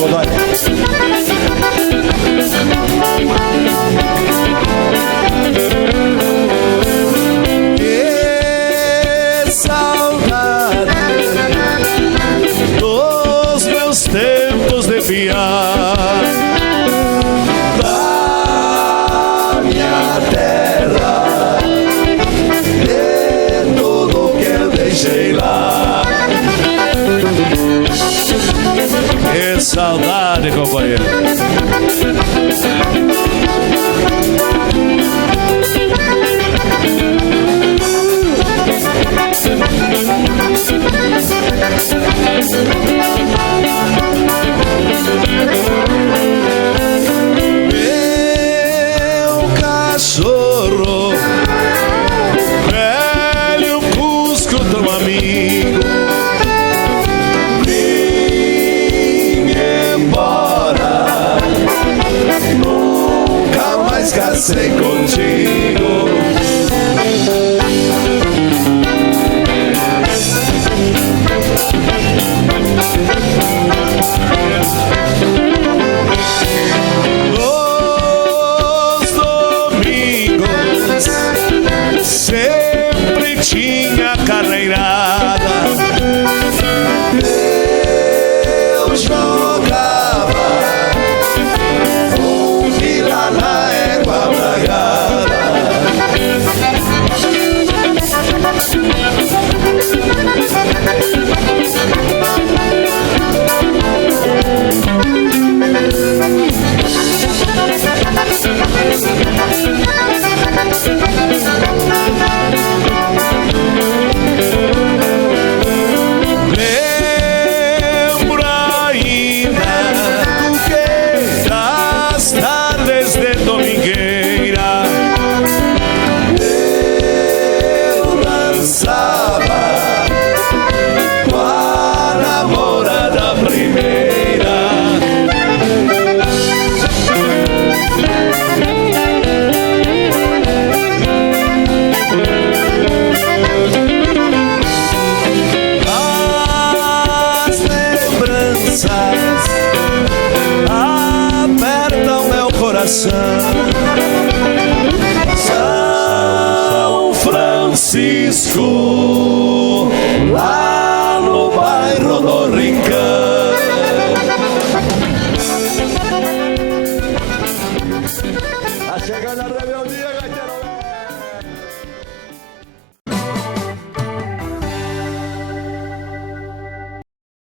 Godoy. Que saudade dos meus tempos de piar, da minha terra, de tudo que eu deixei lá. Que saudade, companheiro. Meu cachorro velho, Cusco, tão amigo, vim embora, nunca mais casei contigo. Nos domingos sempre tinha carneirada, eu jogava um pila na égua bragada. Lembro ainda do que das tardes de domingueira eu dançava com a namorada primeira. As lembranças apertam meu coração. São Francisco, lá no bairro do Rincão. Tá chegando a rebeldia, gaiteiro.